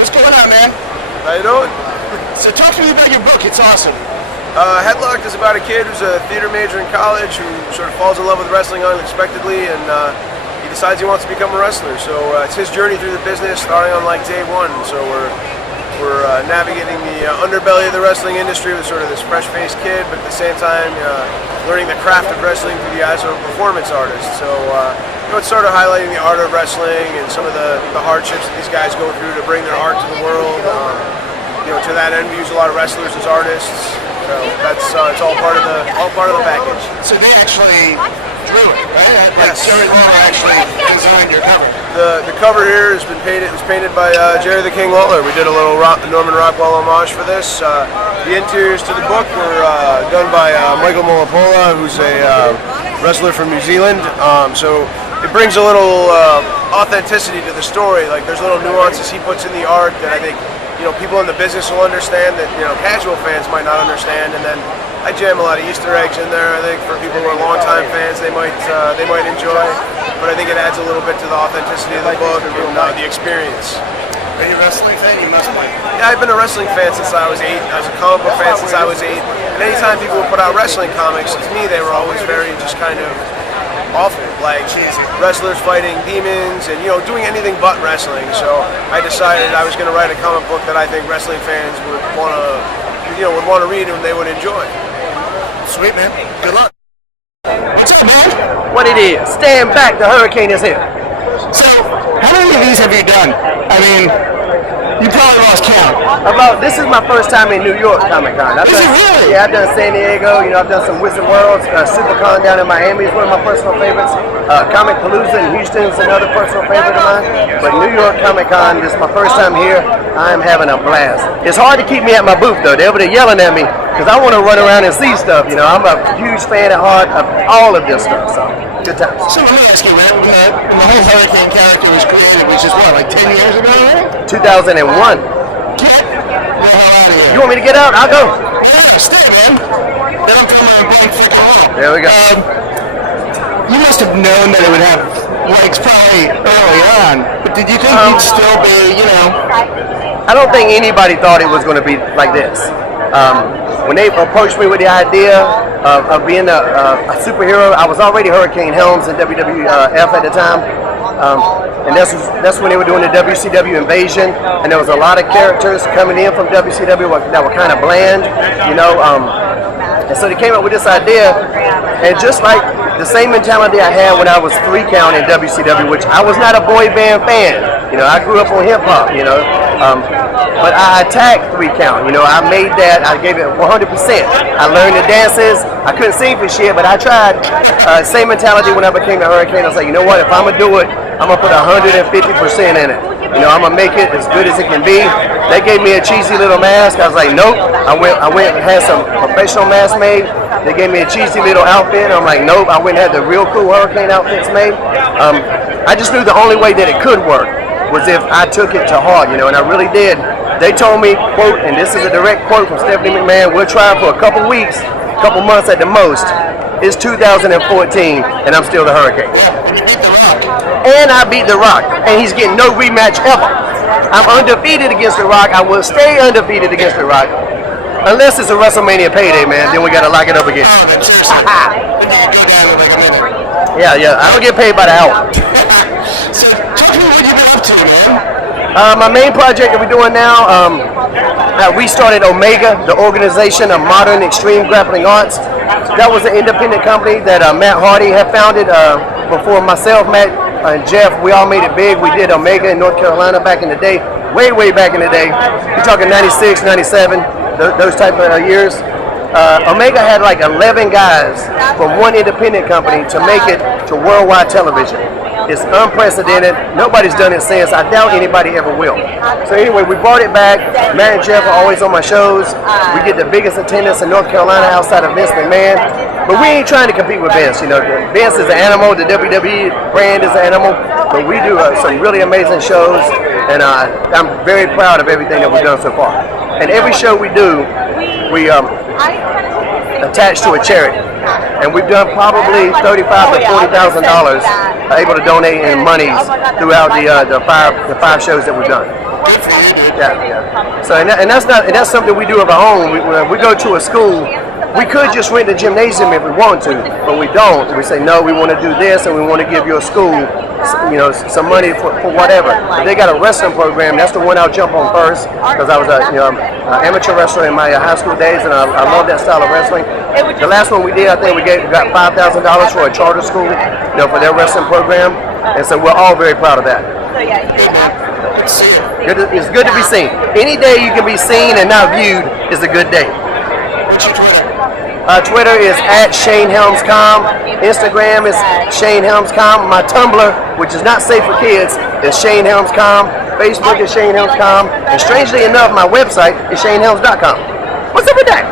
What's going on, man? How you doing? So talk to me about your book. It's awesome. Headlocked is about a kid who's a theater major in college who sort of falls in love with wrestling unexpectedly, and he decides he wants to become a wrestler. So it's his journey through the business, starting on like day one. So we're navigating the underbelly of the wrestling industry with sort of this fresh-faced kid, but at the same time learning the craft of wrestling through the eyes of a performance artist. So it's sort of highlighting the art of wrestling and some of the hardships that these guys go through to bring their art to the world. To that end, we use a lot of wrestlers as artists. So that's it's all part of the package. So they actually drew it, right? Yes. Jerry Lawler actually designed your cover. The cover here has been painted. It was painted by Jerry the King Lawler. We did a little Norman Rockwell homage for this. The interiors to the book were done by Michael Molapola, who's a wrestler from New Zealand. So it brings a little authenticity to the story. Like there's little nuances he puts in the art that I think people in the business will understand that casual fans might not understand. And then I jam a lot of Easter eggs in there. I think for people who are longtime fans, they might enjoy. But I think it adds a little bit to the authenticity of the book and the experience. Are you a wrestling fan? You must be. Yeah, I've been a wrestling fan since I was 8. I was a comic book fan since I was 8. And anytime people would put out wrestling comics, to me they were always very just kind of awful, like wrestlers fighting demons and doing anything but wrestling. So I decided I was going to write a comic book that I think wrestling fans would want to read and they would enjoy. Sweet, man. Good luck. What's up, man? What it is? Stand back. The hurricane is here. So how many of these have you done? I mean, you probably lost count. This is my first time in New York Comic Con. Is it really? Yeah, I've done San Diego. I've done some Wizard Worlds. SuperCon down in Miami is one of my personal favorites. Comic Palooza in Houston is another personal favorite of mine. But New York Comic Con, this is my first time here. I am having a blast. It's hard to keep me at my booth though. They're yelling at me because I want to run around and see stuff. I'm a huge fan at heart of all of this stuff. So good times. So let me ask you, man, when the whole hurricane character was created, which is what, like 10 years ago, right? 2001. You want me to get out? I'll go. Yeah, stay, man. Then I'm coming on blank freaking wall. There we go. You must have known that it would have legs probably early on, but did you think you'd still be, I don't think anybody thought it was going to be like this. When they approached me with the idea of being a superhero, I was already Hurricane Helms in WWF at the time. And that's when they were doing the WCW invasion, and there was a lot of characters coming in from WCW that were kind of bland, and so they came up with this idea, and just like the same mentality I had when I was 3 count in WCW, which I was not a boy band fan, I grew up on hip hop, but I attacked 3 count, I made that, I gave it 100%. I learned the dances. I couldn't sing for shit, but I tried. Same mentality when I became a Hurricane. I was like, you know what, if I'm gonna do it, I'm gonna put 150% in it. I'm gonna make it as good as it can be. They gave me a cheesy little mask. I was like, nope. I went and had some professional masks made. They gave me a cheesy little outfit. I'm like, nope. I went and had the real cool Hurricane outfits made. I just knew the only way that it could work was if I took it to heart, and I really did. They told me, quote, and this is a direct quote from Stephanie McMahon, we'll try for a couple weeks, couple months at the most. It's 2014, and I'm still the Hurricane. And I beat The Rock, and he's getting no rematch ever. I'm undefeated against The Rock. I will stay undefeated against The Rock. Unless it's a WrestleMania payday, man, then we gotta lock it up again. Yeah, I don't get paid by the hour. So, tell me what you've been up to, man. My main project that we're doing now, we started Omega, the Organization of Modern Extreme Grappling Arts. That was an independent company that Matt Hardy had founded before myself, Matt, and Jeff. We all made it big. We did Omega in North Carolina back in the day, way back in the day. You're talking 96, 97, those type of years. Omega had like 11 guys from one independent company to make it to worldwide television. It's unprecedented. Nobody's done it since. I doubt anybody ever will. So anyway, we brought it back. Matt and Jeff are always on my shows. We get the biggest attendance in North Carolina outside of Vince McMahon. But we ain't trying to compete with Vince. Vince is an animal. The WWE brand is an animal. But we do some really amazing shows. And I'm very proud of everything that we've done so far. And every show we do, we attached to a charity, and we've done probably $35,000 to $40,000 able to donate in monies throughout the five shows that we've done. Yeah. So and that's something we do of our own. When we go to a school, we could just rent the gymnasium if we want to, but we don't. We say no, we want to do this, and we want to give your school, some money for whatever. If they got a wrestling program, that's the one I'll jump on first, because I was an amateur wrestler in my high school days, and I love that style of wrestling. The last one we did, I think we got $5,000 for a charter school, for their wrestling program, and so we're all very proud of that. It's good to be seen. Any day you can be seen and not viewed is a good day. What's your Twitter? Twitter is @ShaneHelmsCom. Instagram is ShaneHelmsCom. My Tumblr, which is not safe for kids, is ShaneHelmsCom. Facebook is ShaneHelmsCom. And strangely enough, my website is ShaneHelms.com. What's up with that?